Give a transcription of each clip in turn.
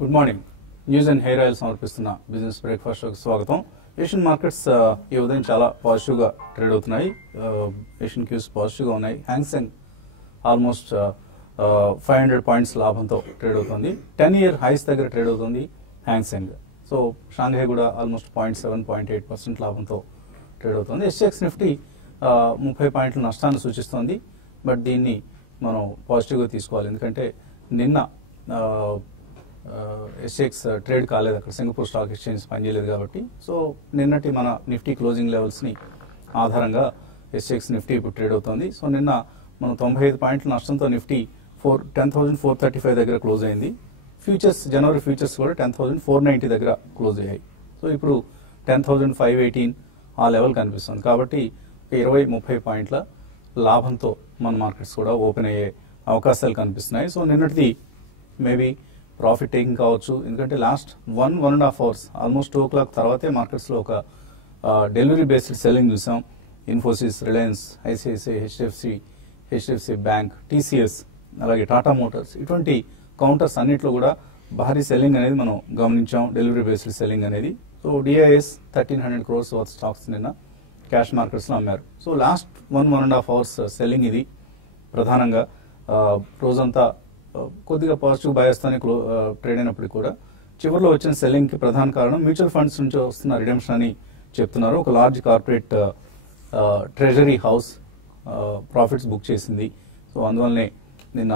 Good morning. News and hair oil సమర్పిస్తున్న business breakfast షోకి స్వాగతం. ఏషియన్ మార్కెట్స్ ఈ ఉదయం చాలా పాజిటివ్ గా ట్రేడ్ అవుతున్నాయి. ఏషియన్ క్యూస్ పాజిటివ్ గా ఉన్నాయి. హ్యాంగ్సెంగ్ ఆల్మోస్ట్ 500 పాయింట్స్ లాభంతో ట్రేడ్ అవుతుంది. 10-year హైస్ దగ్గర ట్రేడ్ అవుతుంది హ్యాంగ్సెంగ్. సో షాంఘై కూడా ఆల్మోస్ట్ 0.7-0.8% లాభంతో ట్రేడ్ అవుతుంది. ఎస్ఎక్స్ నిఫ్టీ 30 పాయింట్ల నష్టాన్ని సూచిస్తోంది. బట్ దీన్ని మనం పాజిటివ్గా తీసుకోవాలి, ఎందుకంటే నిన్న ఎస్ఎక్స్ ట్రేడ్ కాలేదు, అక్కడ సింగపూర్ స్టాక్ ఎక్స్చేంజ్ పనిచేయలేదు కాబట్టి. సో నిన్నటి మన నిఫ్టీ క్లోజింగ్ లెవెల్స్ని ఆధారంగా ఎస్ఎక్స్ నిఫ్టీ ఇప్పుడు ట్రేడ్ అవుతుంది. సో నిన్న మనం 95 పాయింట్ల నష్టంతో నిఫ్టీ 10,435 దగ్గర క్లోజ్ అయింది. ఫ్యూచర్స్ జనవరి ఫ్యూచర్స్ కూడా 10,490 దగ్గర క్లోజ్ అయ్యాయి. సో ఇప్పుడు 10,518 ఆ లెవెల్ కనిపిస్తుంది. కాబట్టి 20-30 పాయింట్ల లాభంతో మన మార్కెట్స్ కూడా ఓపెన్ అయ్యే అవకాశాలు కనిపిస్తున్నాయి. సో నిన్నటిది మేబీ ప్రాఫిట్ టేకింగ్ కావచ్చు, ఎందుకంటే లాస్ట్ 1.5 అవర్స్ ఆల్మోస్ట్ 2 o'clock తర్వాతే మార్కెట్స్లో ఒక డెలివరీ బేస్డ్ సెల్లింగ్ చూసాం. Infosys, Reliance, ICICI, HDFC bank, TCS, అలాగే టాటా మోటార్స్, ఇటువంటి కౌంటర్స్ అన్నింటిలో కూడా భారీ సెల్లింగ్ అనేది మనం గమనించాం, డెలివరీ బేస్డ్ సెల్లింగ్ అనేది. So DIIs 1,300 crores worth stocks నిన్న క్యాష్ మార్కెట్స్లో అమ్మారు. సో లాస్ట్ 1.5 అవర్స్ సెల్లింగ్ ఇది ప్రధానంగా. రోజంతా కొద్దిగా పాజిటివ్ బయాస్తోనే ట్రేడ్ అయినప్పటికీ కూడా చివరిలో వచ్చిన సెల్లింగ్కి ప్రధాన కారణం మ్యూచువల్ ఫండ్స్ నుంచి వస్తున్న రిడెంప్షన్ అని చెప్తున్నారు. ఒక large corporate treasury house profits book చేసింది. సో అందువల్లనే నిన్న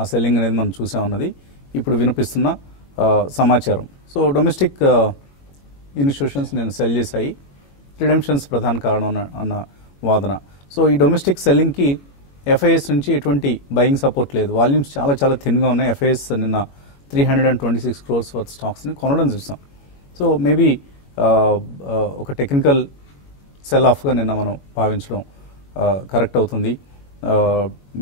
ఆ సెల్లింగ్ అనేది మనం చూసా ఉన్నది ఇప్పుడు వినిపిస్తున్న సమాచారం. సో డొమెస్టిక్ ఇన్స్టిట్యూషన్స్ నేను సెల్ చేశాయి, రిడెంప్షన్స్ ప్రధాన కారణం అన్న వాదన. సో ఈ డొమెస్టిక్ సెల్లింగ్కి ఎఫ్ఐఎస్ నుంచి ఎటువంటి బయింగ్ సపోర్ట్ లేదు. వాల్యూమ్స్ చాలా చాలా థిన్గా ఉన్నాయి. ఎఫ్ఐఎస్ నిన్న 326 crores వర్త్ స్టాక్స్ని కొనడం చూసాం. సో మేబీ ఒక టెక్నికల్ సెల్ ఆఫ్గా నిన్న మనం భావించడం కరెక్ట్ అవుతుంది.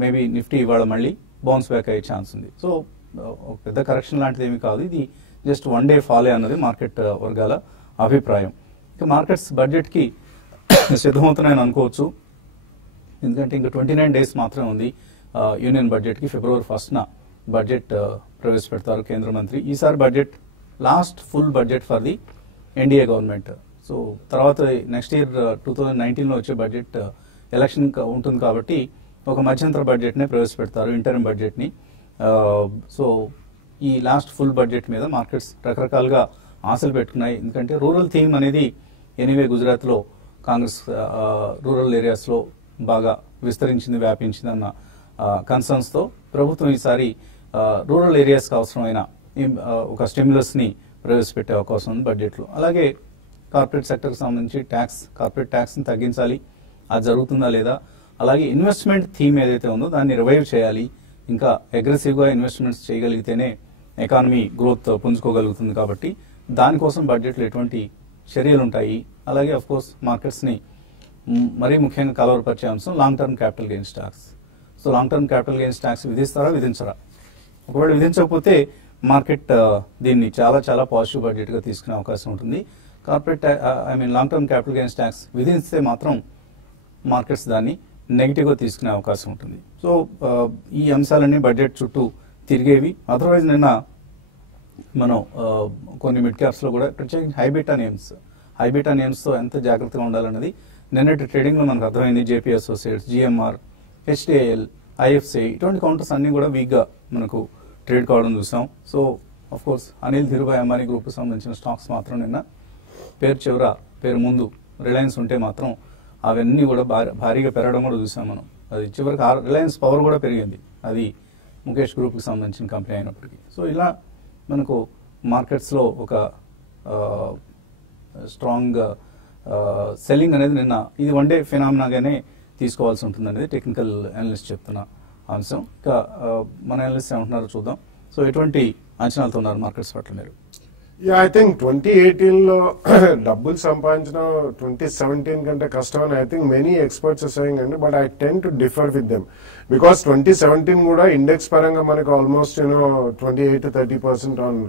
మేబీ నిఫ్టీ ఇవాళ మళ్ళీ బౌన్స్ బ్యాక్ అయ్యే ఛాన్స్ ఉంది. సో పెద్ద కరెక్షన్ లాంటిది ఏమీ కాదు, ఇది జస్ట్ వన్ డే ఫాలే అన్నది మార్కెట్ వర్గాల అభిప్రాయం. ఇక మార్కెట్స్ బడ్జెట్కి సిద్ధమవుతున్నాయని అనుకోవచ్చు, ఎందుకంటే ఇంకా 29 days మాత్రమే ఉంది యూనియన్ బడ్జెట్కి. February 1st బడ్జెట్ ప్రవేశపెడతారు కేంద్ర మంత్రి. ఈసారి budget last full budget for the NDA government. So తర్వాత నెక్స్ట్ ఇయర్ 2019లో వచ్చే బడ్జెట్ ఎలక్షన్ ఉంటుంది కాబట్టి ఒక మధ్యంతర బడ్జెట్నే ప్రవేశపెడతారు, ఇంటర్మ్ బడ్జెట్ని. సో ఈ లాస్ట్ ఫుల్ బడ్జెట్ మీద మార్కెట్స్ రకరకాలుగా ఆశలు పెట్టుకున్నాయి, ఎందుకంటే రూరల్ థీమ్ అనేది ఎనీవే గుజరాత్లో కాంగ్రెస్ రూరల్ ఏరియాస్లో బాగా విస్తరించింది, వ్యాపించింది అన్న కన్సర్న్స్తో ప్రభుత్వం ఈసారి రూరల్ ఏరియాస్కి అవసరమైన ఒక స్టిమ్యులస్ని ప్రవేశపెట్టే అవకాశం ఉంది బడ్జెట్లో. అలాగే కార్పొరేట్ సెక్టర్కి సంబంధించి కార్పొరేట్ ట్యాక్స్ని తగ్గించాలి, అది జరుగుతుందా లేదా. అలాగే ఇన్వెస్ట్మెంట్ థీమ్ ఏదైతే ఉందో దాన్ని రివైవ్ చేయాలి. ఇంకా అగ్రెసివ్గా ఇన్వెస్ట్మెంట్స్ చేయగలిగితేనే ఎకానమీ గ్రోత్ పుంజుకోగలుగుతుంది. కాబట్టి దానికోసం బడ్జెట్లో ఎటువంటి చర్యలు ఉంటాయి. అలాగే అఫ్కోర్స్ మార్కెట్స్ని మరీ ముఖ్యంగా కలవరపరిచే అంశం long term capital gains tax. So long term capital gains tax విధిస్తారా, విధించరా? ఒకవేళ విధించకపోతే మార్కెట్ దీన్ని చాలా చాలా పాజిటివ్ బడ్జెట్గా తీసుకునే అవకాశం ఉంటుంది. Long term capital gains tax విధిస్తే మాత్రం మార్కెట్స్ దాన్ని నెగిటివ్గా తీసుకునే అవకాశం ఉంటుంది. సో ఈ అంశాలన్నీ బడ్జెట్ చుట్టూ తిరిగేవి. అదర్వైజ్ నిన్న మనం కొన్ని మిడ్ క్యాప్స్లో కూడా ప్రత్యేకించి హైబీటా నేమ్స్తో ఎంత జాగ్రత్తగా ఉండాలన్నది నిన్నటి ట్రేడింగ్లో మనకు అర్థమైంది. JP associates, GMR, HDIL, IFCI, ఇటువంటి కౌంటర్స్ అన్ని కూడా వీక్గా మనకు ట్రేడ్ కావడం చూసాం. So of course Anil Dhirubhai Ambani గ్రూప్కి సంబంధించిన స్టాక్స్ మాత్రం నిన్న పేరు ముందు రిలయన్స్ ఉంటే మాత్రం అవన్నీ కూడా భారీగా పెరగడం కూడా చూసాం మనం. అది చివరికి రిలయన్స్ పవర్ కూడా పెరిగింది, అది ముఖేష్ గ్రూప్కి సంబంధించిన కంపెనీ అయినప్పటికీ. సో ఇలా మనకు మార్కెట్స్లో ఒక స్ట్రాంగ్ సెల్లింగ్ అనేది నిన్న ఇది వన్ డే ఫినామినాగానే తీసుకోవాల్సి ఉంటుంది అనేది టెక్నికల్ అనలిస్ట్ చెప్తున్న అంశం. ఇక మన అనలిస్ట్ ఏమంటున్నారో చూద్దాం. సో ఎటువంటి అంచనాలతో ఉన్నారు మార్కెట్స్ పట్ల మీరు? ఐ థింక్ 2018లో డబ్బులు సంపాదించడం 2017 కంటే కష్టం అని I think many experts saying అండి. But I tend to differ with them, because 2017 కూడా ఇండెక్స్ పరంగా మనకు almost 28-30% on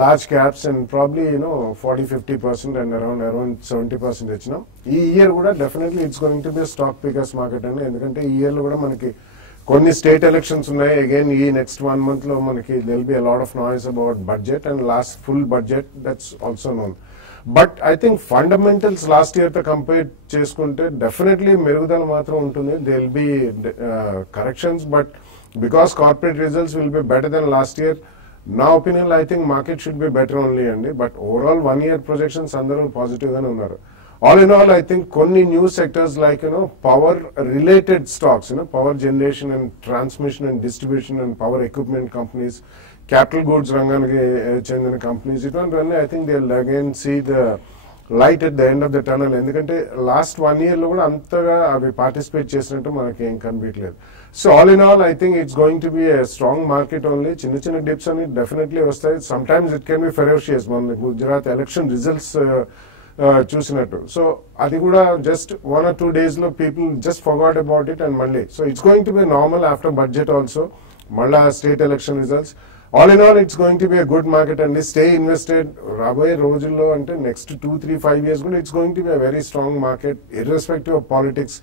large caps and probably 40-50% and around 70% వచ్చినాం. ఈ ఇయర్ కూడా definitely it's going to be stock pickers market అండి. ఎందుకంటే ఈ ఇయర్ లో కూడా మనకి కొన్ని స్టేట్ ఎలక్షన్స్ ఉన్నాయి అగైన్ ఈ నెక్స్ట్ 1 month లో మనకి there'll be a lot of noise about budget and last full budget that's also known. But I think fundamentals last year తో కంపేర్ చేసుకుంటే డెఫినెట్లీ మెరుగుదల మాత్రం ఉంటుంది. They will be corrections but because corporate results will be better then last year. నా opinion I think market should be better only అండి. But overall 1 year projections అందరూ positive గానే ఉన్నారు. All in all, I think కొన్ని new sectors like power related stocks, power generation and transmission and distribution and power equipment companies, capital goods రంగానికి చెందిన companies ఇటువంటి I think they'll again see the light at the end of the tunnel. ఎందుకంటే last 1 year లో కూడా అంతగా అవి participate చేసినట్టు మనకి ఏం కనిపించలేదు. So all in all I think it's going to be a strong market only. చిన్న చిన్న డిప్స్ అని డెఫినెట్లీ వస్తాయి. Sometimes it can be ferocious. మన గుజరాత్ ఎలక్షన్ రిజల్ట్స్ చూసినట్టు. సో అది కూడా జస్ట్ 1 or 2 days లో people just forgot about it and మళ్ళీ so it's going to be normal after budget also మళ్ళా state election results. All in all it's going to be a good market అండి. Stay invested. రాబోయే రోజుల్లో అంటే next 2-3-5 years కూడా it's going to be a very strong market irrespective of politics.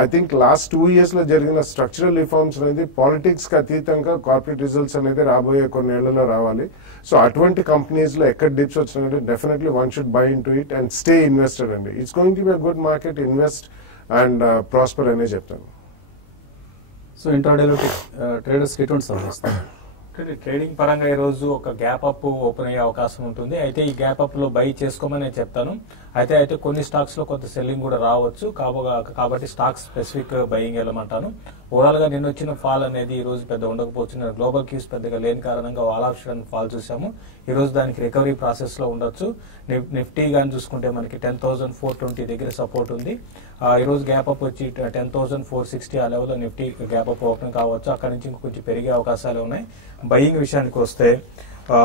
I think last 2 years లో జరిగిన structural reforms అనేది politics కి అతీతంగా కార్పొరేట్ రిజల్ట్స్ అనేది రాబోయే కొన్నేళ్లలో రావాలి. సో అటువంటి కంపెనీస్ లో ఎక్కడ డిప్స్ వచ్చినాయంటే definitely one should buy into it and stay invested అండి. It's going to be good market. Invest and prosper అనే చెప్తాను. సో ఇంట్రాడేలో ట్రేడర్స్ ఎటువంటి సలహా ఇస్తారు? ట్రేడింగ్ పరంగా ఈ రోజు ఒక గ్యాప్ అప్ ఓపెన్ అయ్యే అవకాశం ఉంటుంది. అయితే ఈ గ్యాప్ అప్ లో బై చేసుకోమని చెప్తాను. అయితే కొన్ని స్టాక్స్ లో కొంత సెల్లింగ్ కూడా రావచ్చు. కాబట్టి స్టాక్స్ స్పెసిఫిక్ బయింగ్ వెళ్ళమంటాను. ఓవరాల్ గా నిన్న వచ్చిన ఫాల్ అనేది ఈ రోజు పెద్ద ఉండకపోవచ్చు. గ్లోబల్ క్యూస్ పెద్దగా లేని కారణంగా ఆల్ ఆప్షన్ ఫాల్ చూసాము. ఈ రోజు దానికి రికవరీ ప్రాసెస్ లో ఉండొచ్చు. నిఫ్టీ గాని చూసుకుంటే మనకి 10,420 దగ్గర సపోర్ట్ ఉంది. ఈ రోజు గ్యాప్ అప్ వచ్చి 10,460 ఆ లెవెల్లో నిఫ్టీ గ్యాప్ అప్ ఓపెన్ కావచ్చు. అక్కడ నుంచి కొంచెం పెరిగే అవకాశాలు ఉన్నాయి. బయింగ్ విషయానికి వస్తే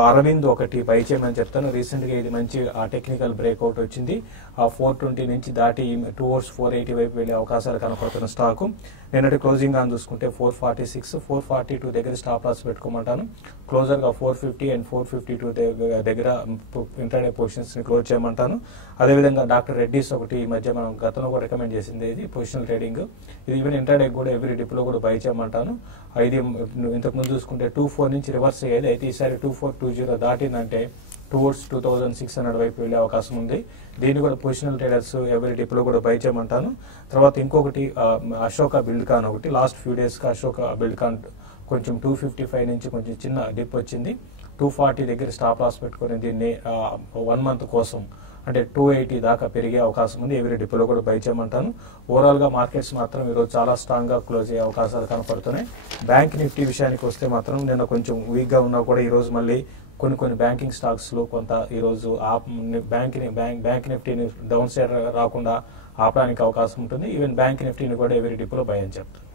అరవింద్ ఒకటి బై చేయమని చెప్తాను. రీసెంట్ గా ఇది మంచి టెక్నికల్ బ్రేక్అవుట్ వచ్చింది. 420 నుంచి దాటి towards 480 వైపు వెళ్లే అవకాశాలు కనపడుతున్న స్టాక్. నిన్నటి క్లోజింగ్ గా చూసుకుంటే 446, 442 దగ్గర స్టాప్ లాస్ పెట్టుకోమంటాను. క్లోజర్ గా 450 అండ్ 452 దగ్గర ఇంట్రాడే పొజిషన్స్ ని క్లోజ్ చేయమంటాను. అదేవిధంగా డాక్టర్ రెడ్డిస్ ఒకటి ఈ మధ్య మనం గతంలో కూడా రికమెండ్ చేసింది. ఇది పొజిషనల్ ట్రేడింగ్. ఇది ఈవెన్ ఇంట్రాడే కూడా ఎవ్రీ డిప్ లో కూడా బై చేయమంటాను. ఇది ఇంతకు ముందు చూసుకుంటే 24 నుంచి రివర్స్ అయ్యేది. అయితే ఈసారి 2420 దాటిందంటే towards 2,600 వైపు వెళ్లే అవకాశం ఉంది. దీన్ని కూడా పొజిషనల్ ట్రేడర్స్ ఎవరి డిప్ లో కూడా బై చేయమంటాను. తర్వాత ఇంకొకటి అశోక బిల్డ్కాన్ ఒకటి. లాస్ట్ ఫ్యూ డేస్ గా అశోక బిల్డ్కాన్ కొంచెం 255 నుంచి కొంచెం చిన్న డిప్ వచ్చింది. 240 దగ్గర స్టాప్ లాస్ పెట్టుకుని దీన్ని 1 month కోసం అంటే 280 దాకా పెరిగే అవకాశం ఉంది. ఎవరి డిప్ లో కూడా బై చేయమంటాను. ఓవరాల్ గా మార్కెట్స్ మాత్రం ఈరోజు చాలా స్ట్రాంగ్ గా క్లోజ్ అయ్యే అవకాశాలు కనపడుతున్నాయి. బ్యాంక్ నిఫ్టీ విషయానికి వస్తే మాత్రం నిన్న కొంచెం వీక్ గా ఉన్నా కూడా ఈ రోజు మళ్ళీ కొన్ని బ్యాంకింగ్ స్టాక్స్ లో కొంత ఈ రోజు బ్యాంక్ నిఫ్టీని డౌన్ సైడ్ రాకుండా ఆపడానికి అవకాశం ఉంటుంది. ఈవెన్ బ్యాంక్ నిఫ్టీని కూడా ఎవరి డిప్ లో బై అని చెప్తారు.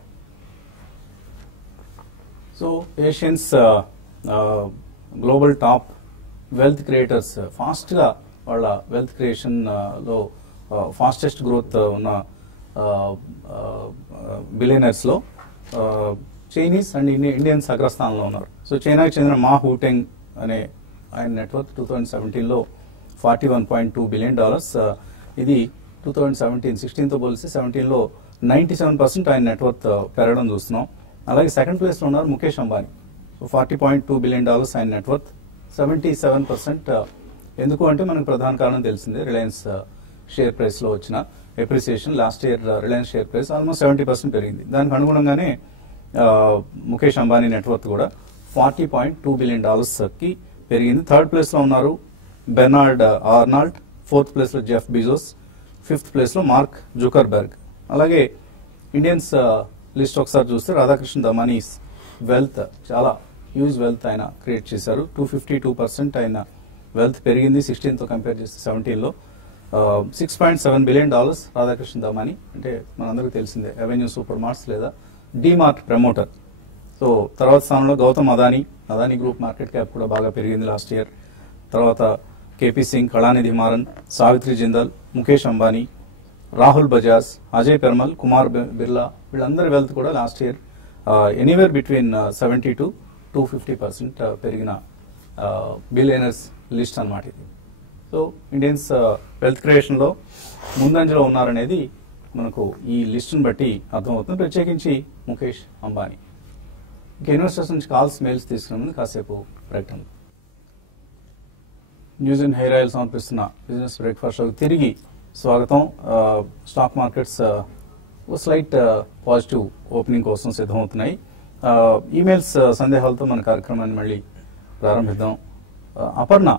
So Asians global top wealth creators fast గా వాళ్ళ వెల్త్ క్రియేషన్ లో ఫాస్టెస్ట్ గ్రోత్ ఉన్న బిలియనర్స్ లో చైనీస్ అండ్ ఇండియన్స్ అగ్రస్థానంలో ఉన్నారు. సో చైనాకి చెందిన మా హూటెంగ్ అనే ఆయన నెట్వర్క్ 2017లో $41.2 billion. ఇది 2016 తో పోలిస్తే 17లో 97% ఆయన నెట్వర్క్ పెరగడం చూస్తున్నాం. అలాగే సెకండ్ ప్లేస్ లో ఉన్నారు ముఖేష్ అంబానీ. సో $40.2 billion ఆయన నెట్వర్క్ 77%. ఎందుకు అంటే మనకు ప్రధాన కారణం తెలిసిందే, రిలయన్స్ షేర్ ప్రైస్ లో వచ్చిన appreciation. Last year Reliance share price almost 70% పెరిగింది. దానికి అనుగుణంగానే ముఖేష్ అంబానీ నెట్వర్క్ కూడా $40.2 billion కి పెరిగింది. థర్డ్ ప్లేస్ లో ఉన్నారు బెర్నార్డ్ ఆర్నాల్డ్, ఫోర్త్ ప్లేస్ లో జెఫ్ బీజోస్, ఫిఫ్త్ ప్లేస్ లో మార్క్ జుకర్బర్గ్. అలాగే ఇండియన్స్ లిస్ట్ ఒకసారి చూస్తే రాధాకృష్ణ దమానీస్ వెల్త్ చాలా హ్యూజ్ వెల్త్ ఆయన క్రియేట్ చేశారు. 252% ఆయన వెల్త్ పెరిగింది 16 తో కంపేర్ చేస్తే 17లో. $6.7 billion రాధాకృష్ణ దమానీ అంటే మనందరికీ తెలిసిందే అవెన్యూ సూపర్ మార్ట్స్ లేదా డిమార్ట్ ప్రమోటర్. సో తర్వాత స్థానంలో Gautam Adani group market cap కూడా బాగా పెరిగింది లాస్ట్ ఇయర్. తర్వాత కేపీ సింగ్, కళానిధి మారన్, సావిత్రి జిందాల్, ముఖేష్ అంబానీ, రాహుల్ బజాజ్, అజయ్ పెర్మల్, కుమార్ బిర్లా వీళ్ళందరి వెల్త్ కూడా last year anywhere between 70 to 250% పెరిగిన బిలియనర్స్ లిస్ట్ అన్నమాట ఇది. సో ఇండియన్స్ వెల్త్ క్రియేషన్ లో ముందంజలో ఉన్నారనేది మనకు ఈ లిస్టును బట్టి అర్థమవుతుంది, ప్రత్యేకించి ముఖేష్ అంబానీ. ఇంకా ఇన్వెస్టర్స్ నుంచి కాల్స్, మెయిల్స్ తీసుకునే ముందు కాసేపు ప్రకటన. న్యూస్ అండ్ హెయిర్ ఆయిల్ సమర్పిస్తున్న బిజినెస్ బ్రేక్ఫాస్ట్ షోకి తిరిగి స్వాగతం. Stock markets slight positive opening కోసం సిద్ధమవుతున్నాయి. ఈమెయిల్స్ సందేహాలతో మన కార్యక్రమాన్ని మళ్ళీ ప్రారంభిద్దాం. అపర్ణ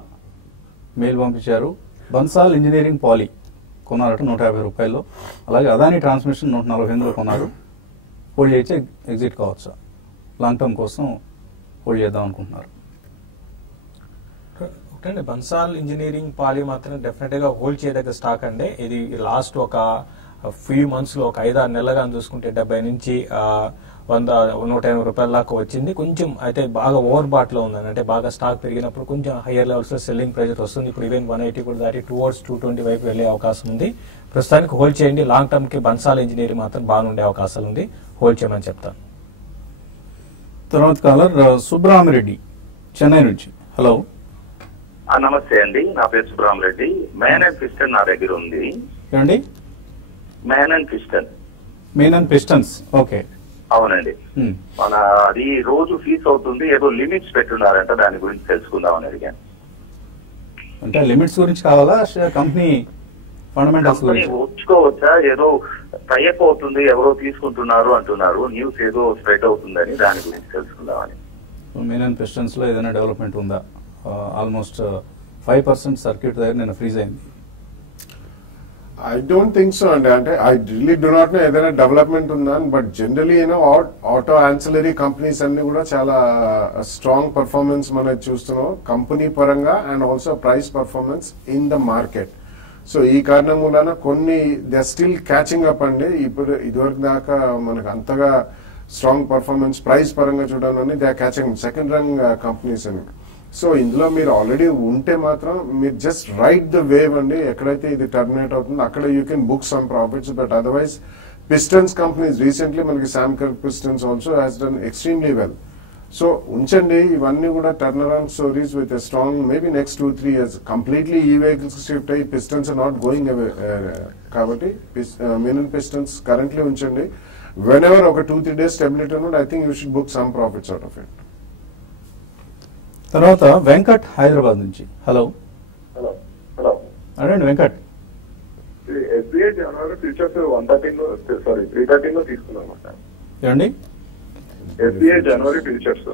మెయిల్ పంపించారు. బన్సాల్ ఇంజనీరింగ్ పాలీ కొన్నారట 150 రూపాయల్లో. అలాగే అదానీ ట్రాన్స్మిషన్ 148లో కొన్నారు. హోల్డ్ చేసి ఎగ్జిట్ కావచ్చా? లాంగ్ టర్మ్ కోసం హోల్డ్ చేద్దాం అనుకుంటున్నారు. ఒకటండి, బన్సాల్ ఇంజనీరింగ్ పాలీ మాత్రం డెఫినెట్ గా హోల్డ్ చేయదగ్గ స్టాక్ అండి. ఇది లాస్ట్ ఒక ఫ్యూ మంత్స్ లో ఒక 5-6 నెలలుగా చూసుకుంటే 70 నుంచి 100-180 రూపాయల దాకా వచ్చింది. కొంచెం అయితే బాగా ఓవర్ బాట్ లో ఉందండి. అంటే బాగా స్టాక్ పెరిగినప్పుడు కొంచెం హైయర్ లెవెల్స్ లో సెల్లింగ్ ప్రెజర్ వస్తుంది. ఇప్పుడు ఈవెన్ 180 కూడా దాటి టువర్డ్స్ 220 వైపు వెళ్లే అవకాశం ఉంది. ప్రస్తుతానికి హోల్డ్ చేయండి. లాంగ్ టర్మ్ కి బన్సాల్ ఇంజనీరింగ్ మాత్రం బాగుండే అవకాశాలు ఉంది. హోల్డ్ చేయమని చెప్తాను. తర్వాత కాలర్ సుబ్రహ్మరెడ్డి చెన్నై నుంచి. హలో, నమస్తే అండి. నా పేరు సుబ్రహ్మరెడ్డి. మ్యాన్ అండ్ పిస్టన్ నా దగ్గర ఉంది. ఏమండి? Man and piston. Main and pistons. Okay, అవునండి. మన అది రోజు ఫీస్ అవుతుంది. ఏదో లిమిట్స్ పెట్టున్నారంట, దాని గురించి తెలుసుకుందామని అడిగాను. అంటే లిమిట్స్ గురించి కావాలా, కంపెనీ ఫండమెంటల్స్ కంపెనీ గురించి? ఉంచుకోవచ్చా? ఏదో టైప్ అవుతుంది, ఎవరో తీసుకుంటున్నారు అంటున్నారు, న్యూస్ ఏదో స్ప్రెడ్ అవుతుందని, దాని గురించి తెలుసుకుందామని. మెయిన్ అండ్ పిస్టన్స్ లో ఏదైనా డెవలప్మెంట్ ఉందా? ఆల్మోస్ట్ 5% సర్క్యూట్ దగ్గర నేను ఫ్రీజ్ అయింది. I don't think so, and I really do not know ఏదైనా డెవలప్మెంట్ ఉందా. But generally auto ancillary companies అన్ని కూడా చాలా స్ట్రాంగ్ పర్ఫార్మెన్స్ మనం చూస్తున్నాం కంపెనీ పరంగా, and also price performance in the market. So ఈ కారణం వలన కొన్ని దే స్టిల్ క్యాచింగ్ అప్ అండి. ఇప్పుడు ఇదివరకు దాకా మనకు అంతగా స్ట్రాంగ్ పర్ఫార్మెన్స్ ప్రైస్ పరంగా చూడాలని they are catching second rung companies అని. సో ఇందులో మీరు ఆల్రెడీ ఉంటే మాత్రం మీరు జస్ట్ రైట్ ద వేవ్ అండి. ఎక్కడైతే ఇది టర్మినేట్ అవుతుందో అక్కడ you can book some profits. But otherwise pistons companies recently మనకి Shankar pistons also has done extremely well. So ఉంచండి. ఇవన్నీ కూడా turn around stories with a strong maybe next 2-3 years completely e vehicles shift అయ్యి pistons are not going away. కాబట్టి main and pistons currently ఉంచండి. Whenever ఒక 2-3 days stability ఉన్నది, I think you should book some profits out of it. తర్వాత వెంకట్ హైదరాబాద్ నుంచి. Hello, hello hello అడండి Venkat. SBI జనవరి futures 313 లో తీసుకున్నాం. ఏమండి? ఎస్బీఐ జనవరి ఫ్యూచర్స్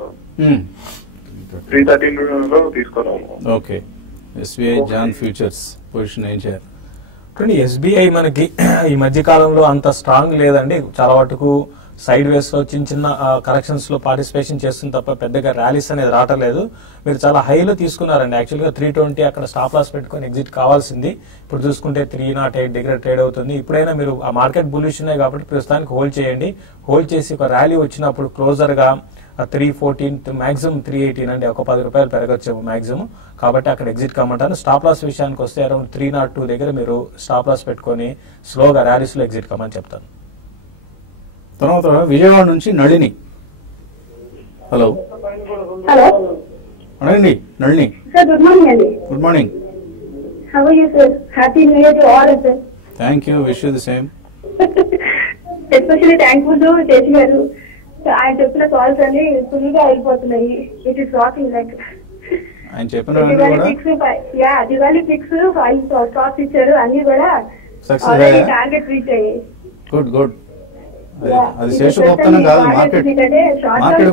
313 లో తీసుకున్నాము. Okay, SBI June futures position ఏం చేయాలి? ఎస్బీఐ మనకి ఈ మధ్య కాలంలో అంత స్ట్రాంగ్ లేదండి. చాలా వరకు సైడ్ వేస్ లో చిన్న చిన్న కరెక్షన్స్ లో పార్టిసిపేషన్ చేస్తుంది తప్ప పెద్దగా ర్యాలీస్ అనేది రావట్లేదు. మీరు చాలా హైలో తీసుకున్నారండి. యాక్చువల్ గా 320 అక్కడ స్టాప్ లాస్ పెట్టుకుని ఎగ్జిట్ కావాల్సింది. ఇప్పుడు చూసుకుంటే 308 దగ్గర ట్రేడ్ అవుతుంది. ఇప్పుడైనా మీరు ఆ మార్కెట్ బులిష్ ఉన్నాయి కాబట్టి ప్రస్తుతానికి హోల్డ్ చేయండి. హోల్డ్ చేసి ఒక ర్యాలీ వచ్చినప్పుడు క్లోజర్ గా 314 మాక్సిమం 318 అండి. ఒక 10 రూపాయలు పెరగచ్చు మాక్సిమం. కాబట్టి అక్కడ ఎగ్జిట్ కమ్మంటాను. స్టాప్ లాస్ విషయానికి వస్తే అరౌండ్ 302 దగ్గర మీరు స్టాప్ లాస్ పెట్టుకుని స్లోగా ర్యాలీస్ లో ఎగ్జిట్ కమ్మని చెప్తాను. తర్వాత విజయవాడ నుంచి నళిని. హలో, హలో అడగండి నళిని. సార్, గుడ్ మార్నింగ్ అండి. Good morning. How are you sir? Happy new year to all sir. Thank you, wish you the same. Especially thankful to Seshi గారు. ఆయన చెప్పిన కాల్స్ అన్ని ఫుల్ గా అయిపోతున్నాయి. ఇట్ ఈస్ రాకింగ్ లైక్ ఆయన చెప్పిన దివాళీ ఫిక్స్ 5 స్టాక్స్ ఇచ్చారు. అన్ని కూడా సక్సెస్ టార్గెట్ రీచ్ అయ్యాయి. Good good. అది శేషు గొప్పతనం కాదు, మార్కెట్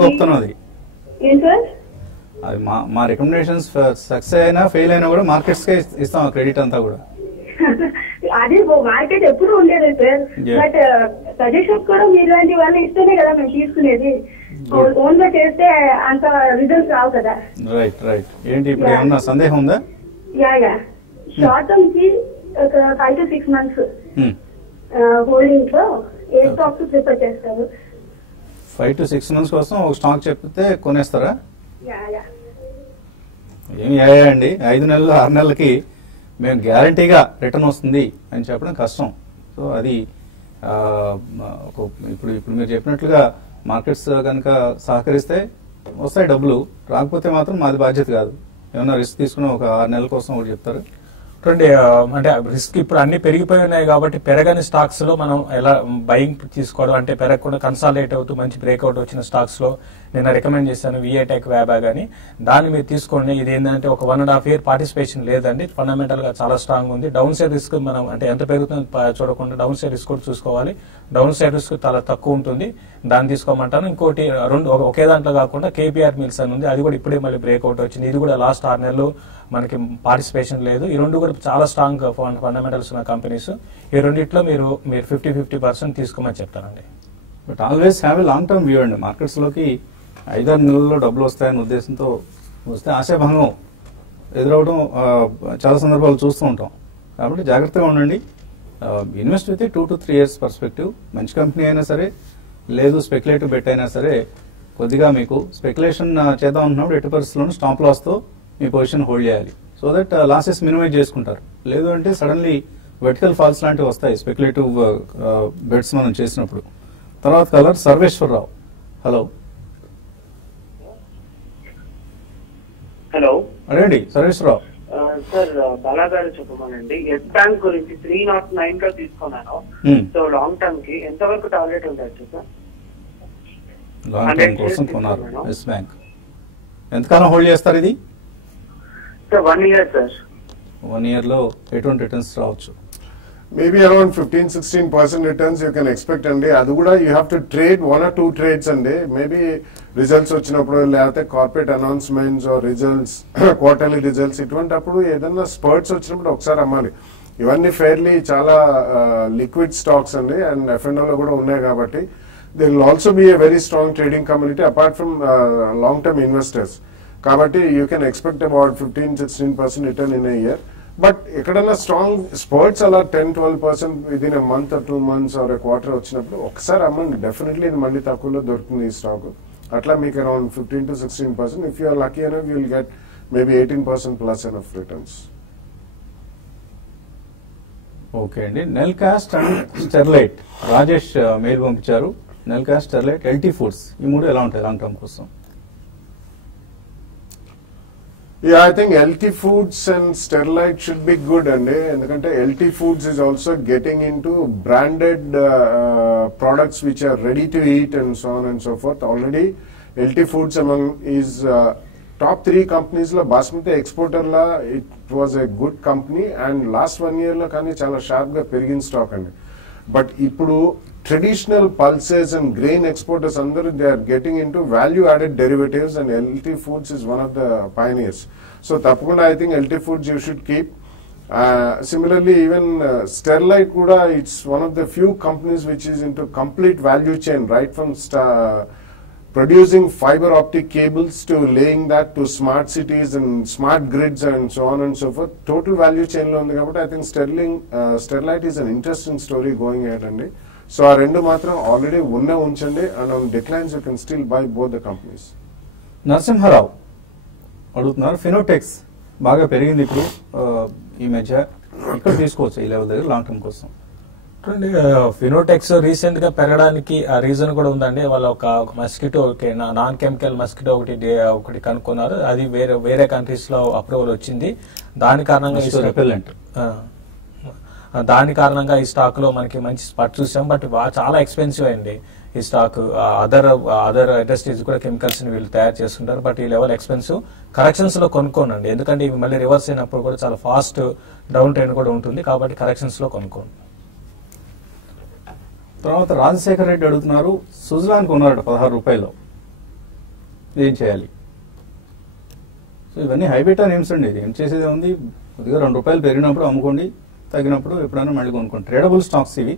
గొప్పతనం. అది ఏం సార్? అది మా రికమెండేషన్స్ సక్సెస్ అయినా ఫెయిల్ అయినా కూడా మార్కెట్స్ కే ఇస్తాం క్రెడిట్ అంతా కూడా. అది మార్కెట్ ఎప్పుడు ఉండేది సార్. బట్ సజెషన్స్ కూడా మీలాంటి వాళ్ళు ఇస్తేనే కదా మేము తీసుకునేది. ఓన్ గా చేస్తే అంత రిజల్ట్స్ రావు కదా. Right right. ఏంటి ఇప్పుడు ఏమన్నా సందేహం ఉందా? యా షార్ట్ టర్మ్ కి ఒక 5 to 6 months హోల్డింగ్ లో ఏ స్టాక్స్ ప్రిఫర్ చేస్తారు? 5 to 6 months కోసం ఒక స్టాక్ చెప్తే కొనేస్తారా? ఏమి అండి, 5 నెలలు 6 నెలలకి మేము గ్యారంటీగా రిటర్న్ వస్తుంది అని చెప్పడం కష్టం. సో అది ఇప్పుడు మీరు చెప్పినట్లుగా మార్కెట్స్ కనుక సహకరిస్తే వస్తాయి డబ్బులు, రాకపోతే మాత్రం మాది బాధ్యత కాదు. ఏమన్నా రిస్క్ తీసుకుని ఒక 6 నెలల కోసం ఒకటి చెప్తారు. చూడండి అంటే రిస్క్ ఇప్పుడు అన్ని పెరిగిపోయి ఉన్నాయి కాబట్టి పెరగని స్టాక్స్ లో మనం ఎలా బయింగ్ తీసుకోవడం అంటే పెరగకుండా కన్సాలిడేట్ అవుతూ మంచి బ్రేక్అవుట్ వచ్చిన స్టాక్స్ లో నేను రికమెండ్ చేశాను విఐటెక్ వ్యాబాగ్ అని. దాన్ని మీరు తీసుకోండి. ఇది ఏంటంటే ఒక 1.5 year పార్టిసిపేషన్ లేదండి. ఫండమెంటల్ గా చాలా స్ట్రాంగ్ ఉంది. డౌన్ సైడ్ రిస్క్ మనం అంటే ఎంత పెరుగుతుందో చూడకుండా డౌన్ సైడ్ రిస్క్ కూడా చూసుకోవాలి. డౌన్ సైడ్ రిస్క్ చాలా తక్కువ ఉంటుంది, దాన్ని తీసుకోమంటాను. ఇంకోటి ఒకే దాంట్లో కాకుండా కేపీఆర్ మిల్స్ అని ఉంది, అది కూడా ఇప్పుడే మళ్ళీ బ్రేక్అవుట్ వచ్చింది. ఇది కూడా లాస్ట్ 6 నెలలు మనకి పార్టిసిపేషన్ లేదు. ఈ రెండు కూడా చాలా స్ట్రాంగ్ ఫండమెంటల్స్ ఉన్న కంపెనీస్. ఈ రెండిట్లో మీరు 50% తీసుకోమని చెప్తానండి. But always have a long term view అండి. మార్కెట్స్ లోకి 5-6 నెలల్లో డబ్బులు వస్తాయనే ఉద్దేశంతో వస్తే ఆశాభంగం ఎదురవడం చాలా సందర్భాలు చూస్తూ ఉంటాం. కాబట్టి జాగ్రత్తగా ఉండండి. Invest with 2 to 3 years perspective. మంచి కంపెనీ అయినా సరే, లేదు స్పెక్యులేటివ్ బెట్ అయినా సరే, కొద్దిగా మీకు స్పెక్యులేషన్ చేద్దాం అనుకున్నప్పుడు ఎట్టి పరిస్థితుల్లోనూ స్టాప్ లాస్తో మీ పొజిషన్ హోల్డ్ చేయాలి. సో దట్ లాసెస్ మినిమైజ్ చేసుకుంటారు. లేదు అంటే సడన్లీ వెర్టికల్ ఫాల్స్ లాంటివి వస్తాయి స్పెక్యులేటివ్ బెట్స్ మనం చేసినప్పుడు. తర్వాత కలర్ సర్వేశ్వరరావు. హలో హలో అడగండి సర్వేశ్వరరావు. సార్ బాలా గారు చెప్పమనండి. ఎస్ బ్యాంక్ గురించి 309 లో తీసుకున్నాను. సో లాంగ్ టర్మ్ కి ఎంత వరకు టార్గెట్ ఉండొచ్చు సార్? లాంగ్ టర్మ్ కోసం కొన్నారు ఎస్ బ్యాంక్. ఎంతకాలం హోల్డ్ చేస్తారు ఇది? Sir 1 year sir. 1 year లో ఎటువంటి రిటర్న్స్ రావచ్చు? Maybe around 15-16% returns you can expect అండి. అది కూడా you have to trade 1 or 2 trades అండి. మేబీ రిజల్ట్స్ వచ్చినప్పుడు, లేకపోతే corporate announcements results, quarterly results, ఇటువంటిప్పుడు ఏదన్నా స్పర్ట్స్ వచ్చినప్పుడు ఒకసారి అమ్మాలి. ఇవన్నీ ఫెయిర్లీ చాలా లిక్విడ్ స్టాక్స్ అండి, అండ్ F&O లో కూడా ఉన్నాయి. కాబట్టి they will also be a very strong trading community apart from long term investors. కాబట్టి you can expect about 15-16% return in a year. But ఎక్కడన్నా స్ట్రాంగ్ స్పర్ట్స్ అలా 10-12% within a month or 2 months or a quarter వచ్చినప్పుడు ఒకసారి అమ్మండి. Definitely ఇది మళ్ళీ తక్కువలో దొరుకుతుంది ఈ స్టాక్. అట్లా మీకు అరౌండ్ 15-16%. If you're lucky enough you will get maybe 18% plus enough returns. Okay అండి. Nelcast and Sterlite Rajesh mail పంపించారు. Nelcast, Sterlite, LT foods, ఈ మూడు ఎలా ఉంటాయి లాంగ్ టర్మ్ కోసం? Yeah, I think LT Foods and Sterlite should be good and ఎందుకంటే LT Foods is also getting into branded products which are ready to eat and so on and so forth. Already LT Foods among is top 3 companies లో basmati exporter law it was a good company and last 1 year లో కానీ చాలా sharp గా పెరిగిన stock అండి. But ఇప్పుడు traditional pulses and grain exporters under they are getting into value added derivatives and LT Foods is one of the pioneers. So tapakunda I think LT Foods you should keep. Similarly even Sterlite kuda it's one of the few companies which is into complete value chain, right from producing fiber optic cables to laying that to smart cities and smart grids and so on and so forth. Total value chain lo undi kabatti I think Sterlite is an interesting story going ahead and so ఆ రెండు మాత్రం already ఉన్న ఉంచండి and on declines you can still buy both the companies. Narasimha Rao అడుగుతున్నారు, ఫినోటెక్స్ బాగా పెరిగింది ఇప్పుడు ఈ మధ్య, ఇక్కడ తీసుకోవచ్చు ఈ లెవెల్ దగ్గర లాంగ్ టర్మ్ కోసం? ఫినోటెక్స్ రీసెంట్ గా పెరగడానికి ఆ రీజన్ కూడా ఉందండి. వాళ్ళు ఒక మస్కిటో నాన్ కెమికల్ మస్కిటో ఒకటి కనుక్కున్నారు. అది వేరే కంట్రీస్ లో అప్రూవల్ వచ్చింది. దాని కారణంగా ఈ స్టాక్ లో మనకి మంచి స్పాట్ చూసాం. బట్ చాలా ఎక్స్పెన్సివ్ అయింది ఈ స్టాక్. అదర్ ఇండస్ట్రీస్ కూడా కెమికల్స్ ని వీళ్ళు తయారు చేస్తుంటారు. బట్ ఈ లెవెల్ ఎక్స్పెన్సివ్. కరెక్షన్స్ లో కొనుక్కోనండి, ఎందుకంటే ఇవి మళ్ళీ రివర్స్ అయినప్పుడు కూడా చాలా ఫాస్ట్ డౌన్ ట్రెండ్ కూడా ఉంటుంది. కాబట్టి కరెక్షన్స్ లో కొనుక్కోండి. తర్వాత రాజశేఖర్ రెడ్డి అడుగుతున్నారు, సుజలాన్ కొన్నారట 16 రూపాయలు, ఏం చేయాలి? సో ఇవన్నీ హైబీటా నేమ్స్ అండి. ఏం చేసేది ఉంది, కొద్దిగా 2 రూపాయలు పెరిగినప్పుడు అమ్ముకోండి, తగ్గినప్పుడు ఎప్పుడైనా మళ్ళీ కొనుక్కోండి. ట్రేడబుల్ స్టాక్స్ ఇవి,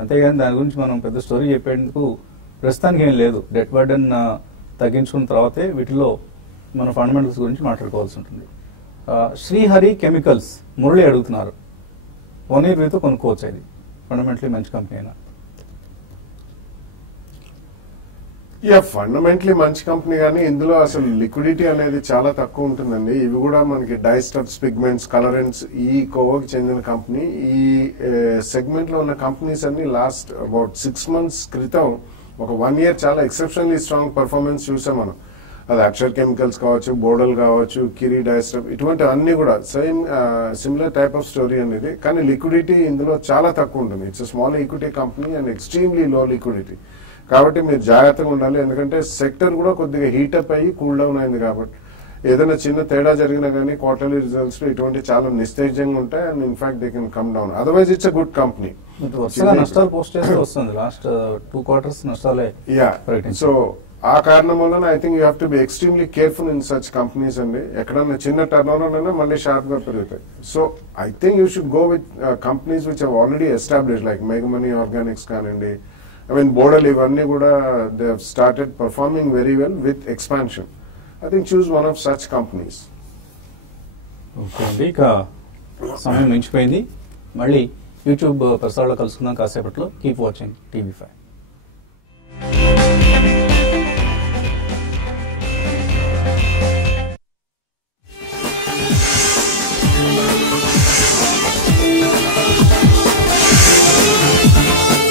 అంతేగాని దాని గురించి మనం పెద్ద స్టోరీ చెప్పేందుకు ప్రస్తుతానికి ఏం లేదు. డెట్ బర్డెన్ తగ్గించుకున్న తర్వాతే వీటిలో మన ఫండమెంటల్స్ గురించి మాట్లాడుకోవాల్సి ఉంటుంది. శ్రీహరి కెమికల్స్ మురళి అడుగుతున్నారు, 1 year వ్యూతో కొనుక్కోవచ్చు, ఇది ఫండమెంటలీ మంచి కంపెనీ అయినా? ఫండమెంటలీ మంచి కంపెనీ, కానీ ఇందులో అసలు లిక్విడిటీ అనేది చాలా తక్కువ ఉంటుందండి. ఇవి కూడా మనకి డైస్టఫ్స్, పిగ్మెంట్స్, కలరెంట్స్ ఈ కోవకి చెందిన కంపెనీ. ఈ సెగ్మెంట్ లో ఉన్న కంపెనీస్ అన్ని లాస్ట్ అబౌట్ 6 months క్రితం ఒక 1 year చాలా ఎక్సెప్షనల్లీ స్ట్రాంగ్ పర్ఫార్మెన్స్ చూసాం మనం. అది అక్షర్ కెమికల్స్ కావచ్చు, బోడల్ కావచ్చు, కిరీ డైస్టప్, ఇటువంటి అన్ని కూడా same similar type of story అనేది. కానీ లిక్విడిటీ ఇందులో చాలా తక్కువ ఉంటుంది. It's small equity company and extremely లో లిక్విడిటీ. కాబట్టి మీరు జాగ్రత్తగా ఉండాలి. ఎందుకంటే సెక్టర్ కూడా కొద్దిగా హీటప్ అయ్యి కూల్ డౌన్ అయింది. కాబట్టి ఏదైనా చిన్న తేడా జరిగినా కానీ క్వార్టర్లీ రిజల్ట్స్ లో ఇటువంటి చాలా నిస్తేజంగా ఉంటాయి. And in fact they can come down. Otherwise it's a good company. నష్టాలు పోస్ట్ చేస్తూ వస్తుంది. లాస్ట్ 2 quarters నష్టాలే. సో ఆ కారణం వలన I think you have to be extremely careful in such companies అండి. ఎక్కడన్నా చిన్న టర్న్ ఓవర్ అయినా మళ్ళీ షార్ప్ గా పెరుగుతాయి. So I think you should go with companies which have already establish like మెగమనీ ఆర్గానిక్స్ కానివ్వండి, I mean, Bodal, ఇవన్నీ కూడా they have started performing very well with expansion. I think choose one of such companies. Okay అండి, ఇక సమయం మించిపోయింది. మళ్ళీ YouTube ప్రసారాల్లో కలుసుకుందాం కాసేపట్లో. Keep watching TV5.